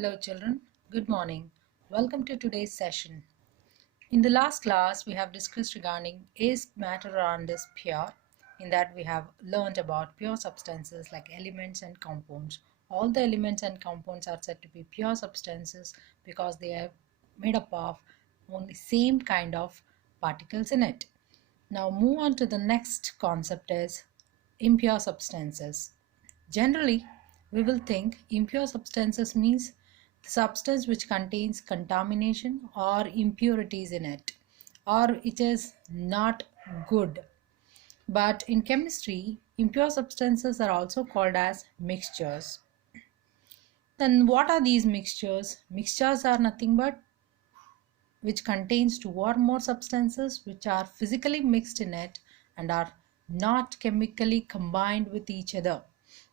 Hello children, good morning. Welcome to today's session. In the last class, we have discussed regarding is matter around is pure. In that we have learned about pure substances like elements and compounds. All the elements and compounds are said to be pure substances because they are made up of only same kind of particles in it. Now move on to the next concept is impure substances. Generally, we will think impure substances means the substance which contains contamination or impurities in it, or it is not good. But in chemistry, impure substances are also called as mixtures. Then what are these mixtures? Mixtures are nothing but which contains two or more substances which are physically mixed in it and are not chemically combined with each other.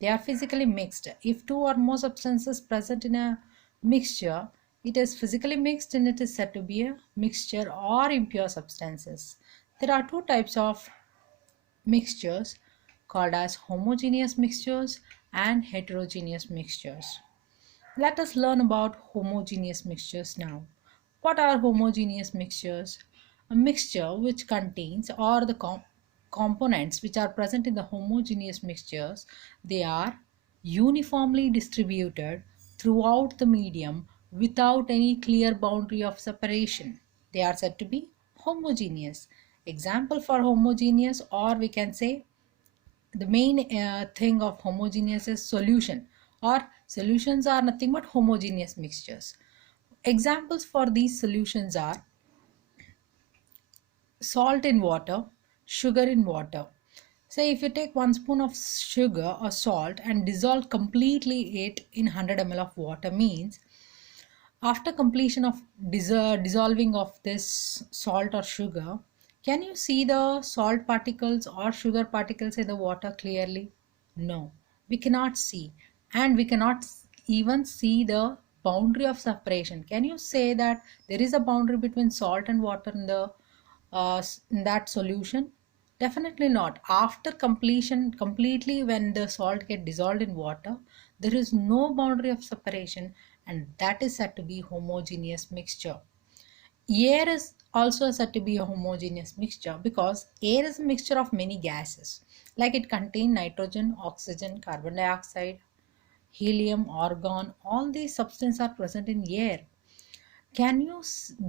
They are physically mixed. If two or more substances present in a mixture, it is physically mixed and it is said to be a mixture or impure substances. There are two types of mixtures called as homogeneous mixtures and heterogeneous mixtures. Let us learn about homogeneous mixtures now. What are homogeneous mixtures? A mixture which contains or the components which are present in the homogeneous mixtures, they are uniformly distributed throughout the medium without any clear boundary of separation. They are said to be homogeneous. Example for homogeneous, or we can say the main thing of homogeneous is solution, or solutions are nothing but homogeneous mixtures. Examples for these solutions are salt in water, sugar in water. Say if you take 1 spoon of sugar or salt and dissolve completely it in 100 ml of water, means after completion of dissolving of this salt or sugar, can you see the salt particles or sugar particles in the water clearly? No, we cannot see, and we cannot even see the boundary of separation. Can you say that there is a boundary between salt and water in the in that solution? Definitely not. After completion, completely when the salt get dissolved in water, there is no boundary of separation, and that is said to be homogeneous mixture. Air is also said to be a homogeneous mixture because air is a mixture of many gases. Like it contains nitrogen, oxygen, carbon dioxide, helium, argon. All these substances are present in air. Can you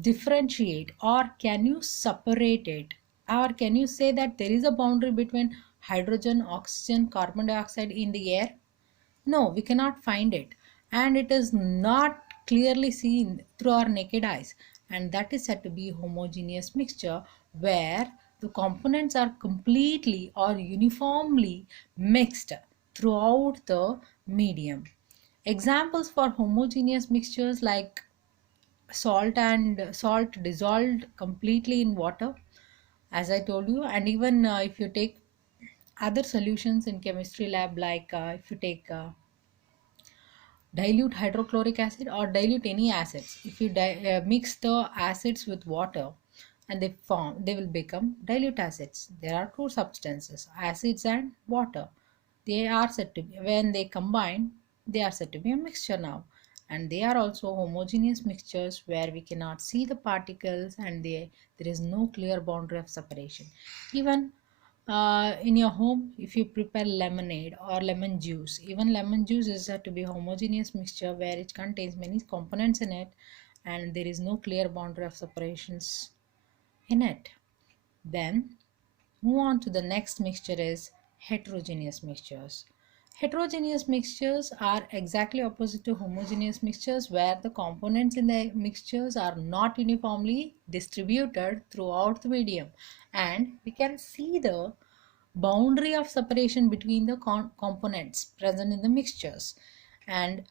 differentiate, or can you separate it, or can you say that there is a boundary between hydrogen, oxygen, carbon dioxide in the air? No, we cannot find it, and it is not clearly seen through our naked eyes, and that is said to be homogeneous mixture, where the components are completely or uniformly mixed throughout the medium. Examples for homogeneous mixtures like salt dissolved completely in water, as I told you. And even if you take other solutions in chemistry lab, like if you take dilute hydrochloric acid or dilute any acids, if you mix the acids with water and they will become dilute acids. There are two substances, acids and water. They are said to be, when they combine, they are said to be a mixture now, and they are also homogeneous mixtures where we cannot see the particles, and there is no clear boundary of separation. Even in your home, if you prepare lemonade or lemon juice, even lemon juice is said to be a homogeneous mixture where it contains many components in it, and there is no clear boundary of separations in it. Then move on to the next mixture is heterogeneous mixtures. Heterogeneous mixtures are exactly opposite to homogeneous mixtures, where the components in the mixtures are not uniformly distributed throughout the medium, and we can see the boundary of separation between the components present in the mixtures. And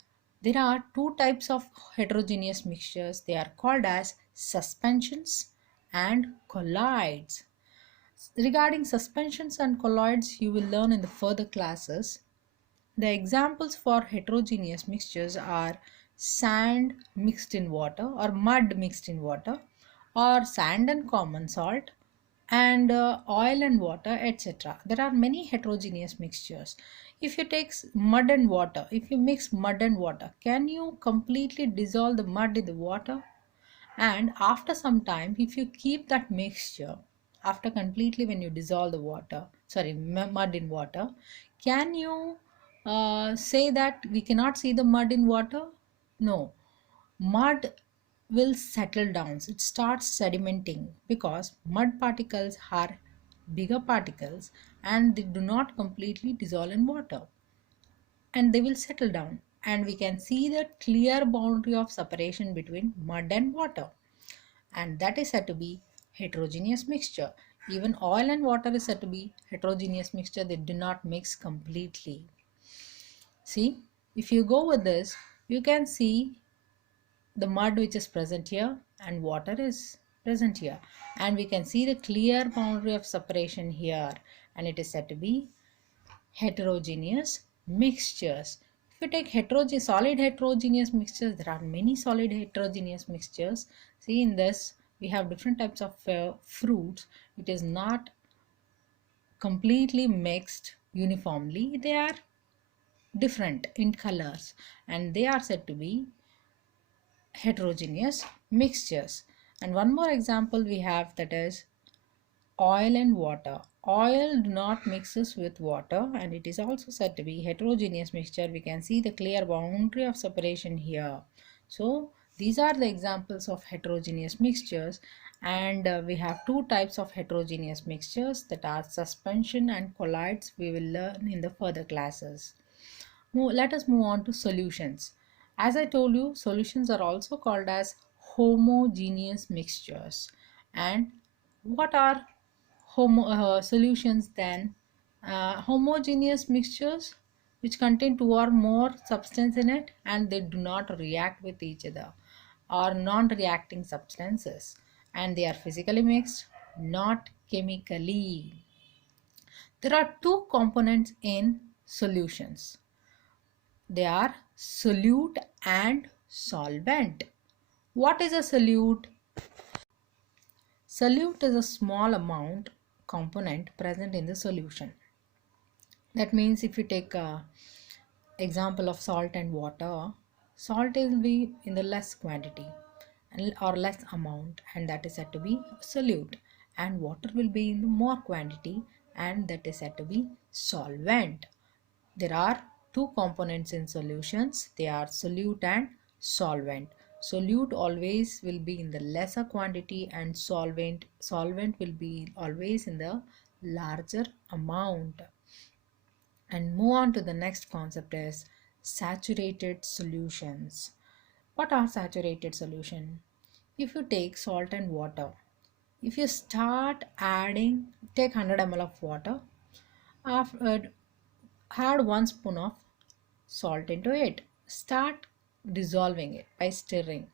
there are two types of heterogeneous mixtures. They are called as suspensions and colloids. Regarding suspensions and colloids, you will learn in the further classes. The examples for heterogeneous mixtures are sand mixed in water, or mud mixed in water, or sand and common salt, and oil and water, etc. There are many heterogeneous mixtures. If you take mud and water, if you mix mud and water, can you completely dissolve the mud in the water? And after some time, if you keep that mixture, after completely when you dissolve the water, sorry, mud in water, can you say that we cannot see the mud in water? No, mud will settle down. It starts sedimenting because mud particles are bigger particles and they do not completely dissolve in water, and they will settle down, and we can see the clear boundary of separation between mud and water, and that is said to be heterogeneous mixture. Even oil and water is said to be heterogeneous mixture. They do not mix completely. See, if you go with this, you can see the mud which is present here and water is present here, and we can see the clear boundary of separation here, and it is said to be heterogeneous mixtures. If you take solid heterogeneous mixtures, there are many solid heterogeneous mixtures. See, in this we have different types of fruits. It is not completely mixed uniformly. They are different in colors, and they are said to be heterogeneous mixtures. And one more example we have, that is oil and water. Oil do not mixes with water, and it is also said to be heterogeneous mixture. We can see the clear boundary of separation here. So these are the examples of heterogeneous mixtures, and we have two types of heterogeneous mixtures, that are suspension and colloids. We will learn in the further classes. Let us move on to solutions. As I told you, solutions are also called as homogeneous mixtures. And what are solutions then? Homogeneous mixtures which contain two or more substance in it and they do not react with each other, are non-reacting substances, and they are physically mixed, not chemically. There are two components in solutions. They are solute and solvent. What is a solute? Solute is a small amount component present in the solution. That means if you take a example of salt and water, salt will be in the less quantity or less amount, and that is said to be solute, and water will be in the more quantity, and that is said to be solvent. There are two components in solutions. They are solute and solvent. Solute always will be in the lesser quantity, and solvent will be always in the larger amount. And move on to the next concept, is saturated solutions. What are saturated solution? If you take salt and water, if you start adding, take 100 ml of water, after add 1 spoon of salt into it, start dissolving it by stirring.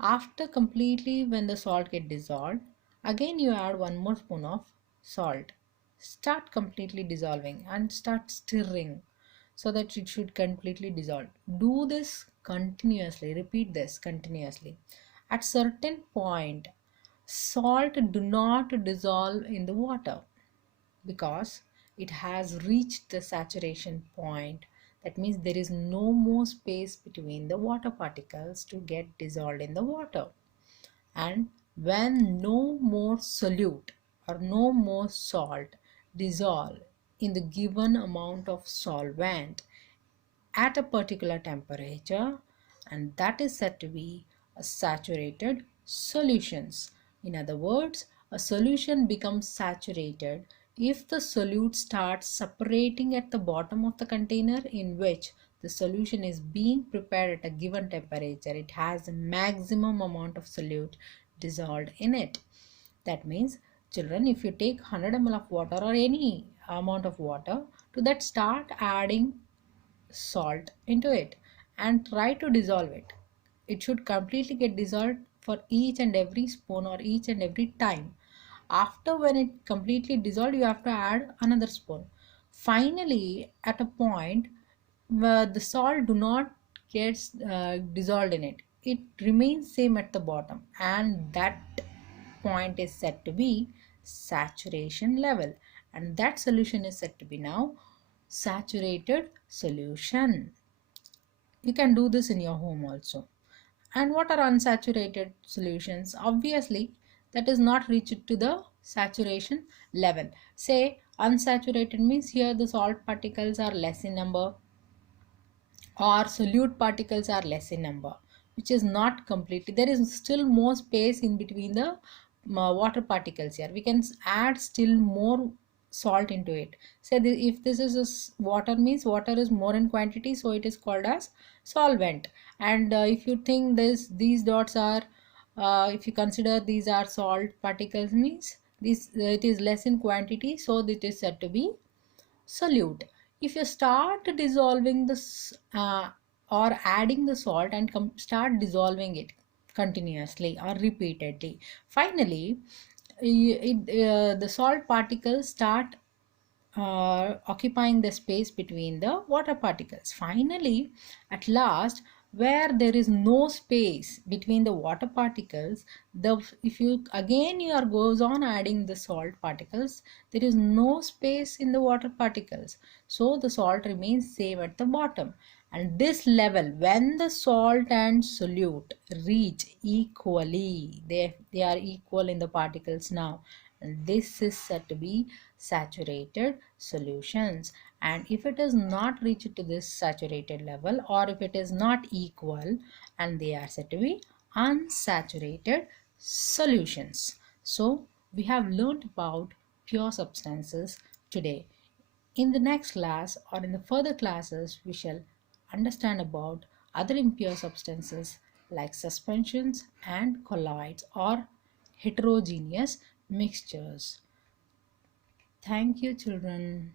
After completely when the salt get dissolved, again you add 1 more spoon of salt, start completely dissolving and start stirring so that it should completely dissolve. Do this continuously, repeat this continuously. At certain point, salt do not dissolve in the water because it has reached the saturation point. That means there is no more space between the water particles to get dissolved in the water. And when no more solute or no more salt dissolve in the given amount of solvent at a particular temperature, and that is said to be a saturated solutions. In other words, a solution becomes saturated if the solute starts separating at the bottom of the container in which the solution is being prepared at a given temperature. It has a maximum amount of solute dissolved in it. That means, children, if you take 100 ml of water or any amount of water, to that start adding salt into it and try to dissolve it. It should completely get dissolved for each and every spoon or each and every time. After when it completely dissolved, you have to add another spoon. Finally, at a point where the salt do not get dissolved in it, it remains same at the bottom, and that point is said to be saturation level, and that solution is said to be now saturated solution. You can do this in your home also. And what are unsaturated solutions? Obviously, that is not reached to the saturation level. Say unsaturated means here the salt particles are less in number, or solute particles are less in number, which is not completely, there is still more space in between the water particles. Here we can add still more salt into it. Say if this is water, means water is more in quantity, so it is called as solvent. And if you think these dots are if you consider these are salt particles, means this it is less in quantity, so it is said to be solute. If you start dissolving this or adding the salt and start dissolving it continuously or repeatedly, finally the salt particles start occupying the space between the water particles. Finally, at last, where there is no space between the water particles, the if you again you are goes on adding the salt particles, there is no space in the water particles, so the salt remains same at the bottom. And this level, when the salt and solute reach equally, they are equal in the particles now, and this is said to be saturated solutions. And if it is not reached to this saturated level, or if it is not equal, and they are said to be unsaturated solutions. So we have learned about pure substances today. In the next class or in the further classes, we shall understand about other impure substances like suspensions and colloids or heterogeneous mixtures. Thank you, children.